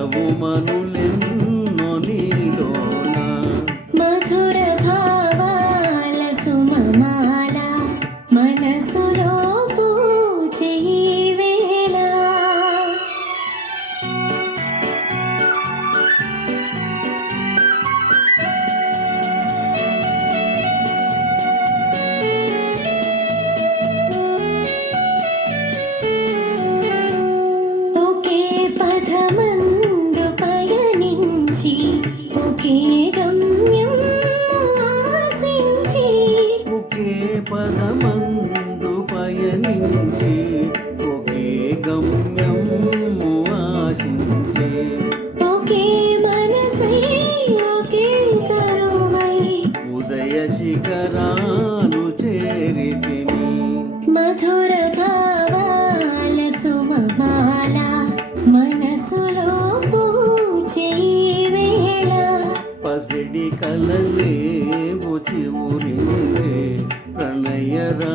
కలవు మనులెన్నో నీలోన మధుర భావాల సుమమాల మనసులో పూజే ఈ వేళ. ఒకే పదమందు పయనించి ఒకే గమ్యం ఆశించి ఒకే పదమందు పయనించి ఒకే గమ్యము ఆశించే ఒకే మనసై ఒకే తరువై ఉదయ శిఖరాలు చేరితిని మధుర భావాల సుమమాల మనసులో పూజే ఈ వేళ. పసిడి కలలే చివురించే ప్రణయరా